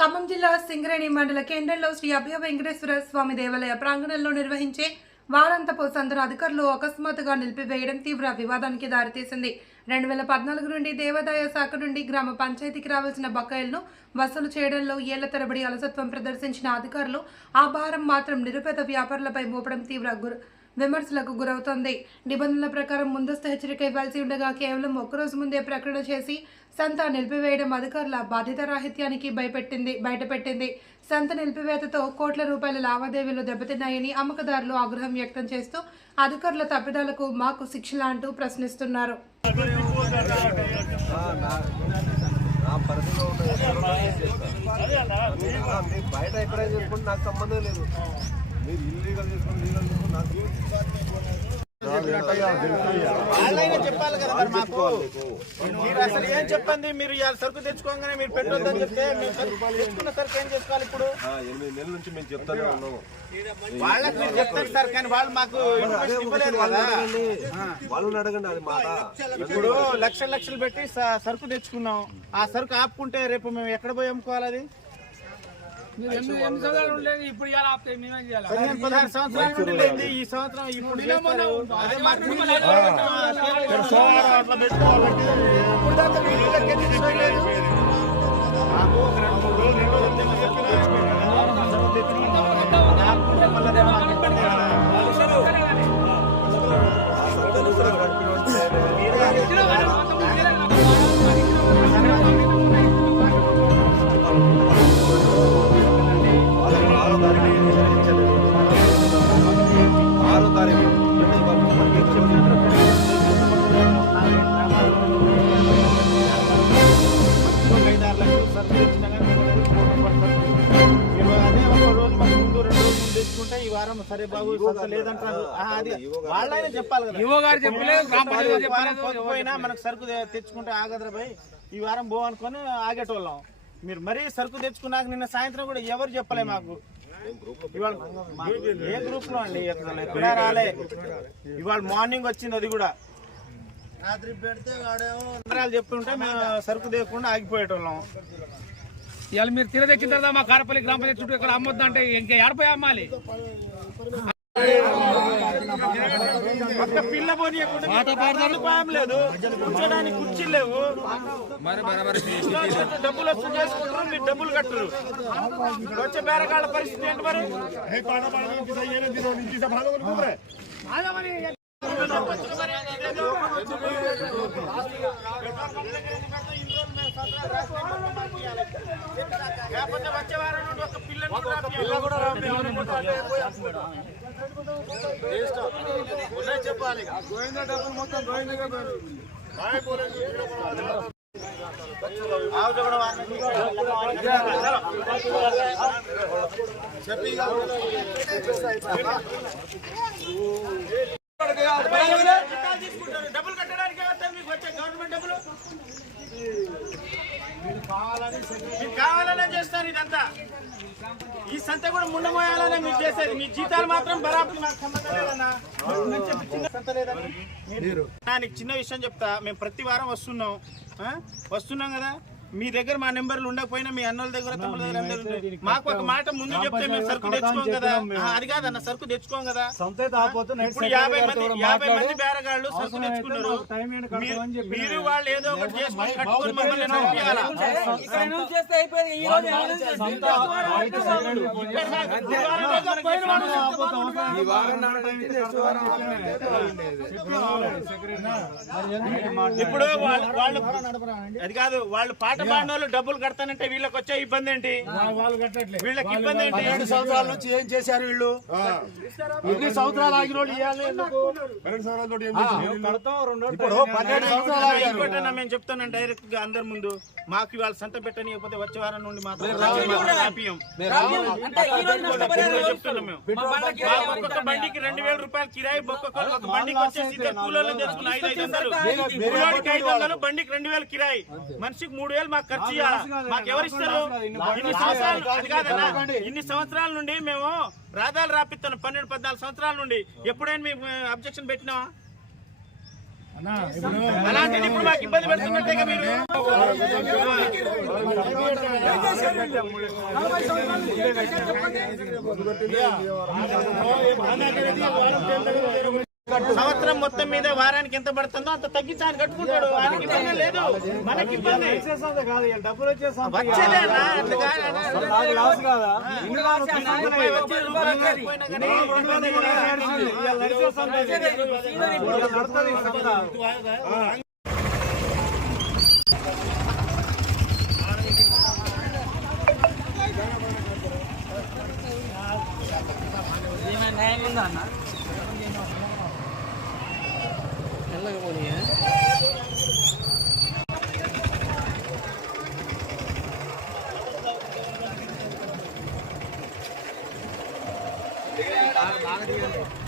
ఖమ్మం జిల్లా సింగరేణి మండల కేంద్రంలో శ్రీ అభయ వెంకటేశ్వర స్వామి దేవాలయ ప్రాంగణంలో నిర్వహించే వారాంతపు సందరు అధికారులు అకస్మాత్తుగా నిలిపివేయడం తీవ్ర వివాదానికి దారితీసింది. 2014 నుండి దేవాదాయ శాఖ నుండి గ్రామ పంచాయతీకి రావాల్సిన బకాయిలను వసూలు చేయడంలో ఏళ్ల తరబడి అలసత్వం ప్రదర్శించిన అధికారులు ఆ భారం మాత్రం నిరుపేద వ్యాపారులపై మోపడం తీవ్ర విమర్శలకు గురవుతోంది. నిబంధనల ప్రకారం ముందస్తు హెచ్చరిక ఇవ్వాల్సి ఉండగా కేవలం ఒక్కరోజు ముందే ప్రకటన చేసి సంత నిలిపివేయడం అధికారుల బాధ్యతారాహిత్యానికి బయటపెట్టింది. సంత నిలిపివేతతో కోట్ల రూపాయల లావాదేవీలు దెబ్బతిన్నాయని అమ్మకదారులు ఆగ్రహం వ్యక్తం చేస్తూ అధికారుల తప్పిదాలకు మాకు శిక్షలా అంటూ ప్రశ్నిస్తున్నారు. బయట ఎక్కడ చేసుకుంటే నాకు సంబంధం లేదు. మీరు ఇల్లీగల్ చేసుకుని లీగల్ చేసుకుని నాకు చెప్పాలి కదా మరి మాకు. మీరు అసలు ఏం చెప్పండి, మీరు ఇవాళ సరుకు తెచ్చుకోగానే మీరు పెట్టొద్దని చెప్తే తెచ్చుకున్న సరుకు ఏం చేసుకోవాలి? ఇప్పుడు 8 నెలల నుంచి మేము చెప్తానే ఉన్నాము. వాళ్ళకి మీరు చెప్తారు సార్, కానీ వాళ్ళు మాకు ఇవ్వలేదు కదా. వాళ్ళని అడగండి. అది మాట. ఇప్పుడు లక్షలు పెట్టి సరుకు తెచ్చుకున్నాం. ఆ సరుకు ఆపుకుంటే రేపు మేము ఎక్కడ పోయి అమ్ముకోవాలి? అది 16 సంవత్సరాల నుండి లేదు. ఈ సంవత్సరం ఇప్పుడు అదే మాకు ఈ వారం సరే బాబు లేదంటారు. అది వాళ్ళైనా చెప్పాలి కదా. పోయినా మనకు సరుకు తెచ్చుకుంటే ఆగద్రపై ఈ వారం బో అనుకొని ఆగేటోళ్ళం. మీరు మరీ సరుకు తెచ్చుకున్నాక నిన్న సాయంత్రం కూడా ఎవరు చెప్పలే మాకు. ఇవాళ ఏ గ్రూప్ లో అండి ఎక్కడ రాలే. ఇవాళ మార్నింగ్ వచ్చింది, అది కూడా రాత్రి పెడితే వాడేమో చెప్తుంటే మేము సరుకు తెచ్చకుండా ఆగిపోయేటోళ్ళం. ఇవాళ మీరు తిర తెచ్చిన తర్వాత మా కారపల్లి గ్రామ పంచాయతీ చుట్టూ ఇక్కడ అమ్మొద్దు అంటే ఇంకా ఏడపోయి అమ్మాలి. ఒక్క పిల్ల పోనీయం లేదు, కూర్చోడానికి కుర్చీలు లేవు. డబ్బులు వసూలు చేసుకుంటారు, మీరు డబ్బులు కట్టరు. వచ్చే బేరగాళ్ళ పరిస్థితి ఏంటి మరి? లేకపోతే వచ్చే వారం నుండి ఒక పిల్ల కూడా చెప్పాలి. గోవింద డబ్బులు మొత్తం గోవిందగా డబ్బులు కట్టడానికి మీకు వచ్చే గవర్నమెంట్ డబ్బులు కావాలనే చేస్తారు. ఇదంతా ఈ సంత కూడా ముండమోయాలనే మీరు చేసేది. మీ జీతాలు మాత్రం బరాబర్ నాకు సంబంధం లేదన్నా. నీకు చిన్న విషయం చెప్తా. మేము ప్రతి వారం వస్తున్నాం కదా. మీ దగ్గర మా నెంబర్లు ఉండకపోయినా మీ అన్నోళ్ళ దగ్గర తమ్ముళ్ళ దగ్గర అందరూ మాకు ఒక మాట ముందు చెప్తే మేము సరుకు తెచ్చుకోం కదా. అది కాదన్న, సరుకు తెచ్చుకోం కదా. ఇప్పుడు 50 మంది బేరగాళ్ళు సరుకు తెచ్చుకున్నారు. మీరు వాళ్ళు ఏదో ఒకటి చేసుకొని కట్టుకొని మమ్మల్ని నడిపియాలా? ఇప్పుడు వాళ్ళు అది కాదు, వాళ్ళు పాట పాడిన డబ్బులు కడతానంటే వీళ్ళకి వచ్చే ఇబ్బంది ఏంటి? వీళ్ళకి ఇబ్బంది ఏంటి? 2 సంవత్సరాల నుంచి ఏం చేశారు వీళ్ళు? ఎన్ని సంవత్సరాలు ఆగిన వాళ్ళు ఇవ్వాలి? మేము చెప్తాను డైరెక్ట్ గా అందరి ముందు, మాకు ఇవాళ సంత పెట్టనియకపోతే వచ్చే వారం నుండి మాత్రం చెప్తున్నాం. మేము ఒక్కొక్క బండికి 2000 రూపాయలు కిరాయి, ఒక్కొక్క బండికి వచ్చేసి కూలీలను తెచ్చుకున్న 500 బండికి 2000 కిరాయి, మనిషికి 3000 మాకు ఖర్చు మాకు ఎవరిస్తారు? ఇన్ని సంవత్సరాల నుండి మేము రాధాలు రాపిస్తాను. 12-14 సంవత్సరాల నుండి ఎప్పుడైనా మేము అబ్జెక్షన్ పెట్టినావా? అలాంటిది ఇప్పుడు మాకు ఇబ్బంది పెడుతున్నట్టే మీరు. సంవత్సరం మొత్తం మీద వారానికి ఎంత పడుతుందో అంత తగ్గించి ఆయన కట్టుకుంటాడు. ఆయనకి ఇబ్బంది లేదు, మనకి ఇబ్బంది వచ్చేదేనా? బాగా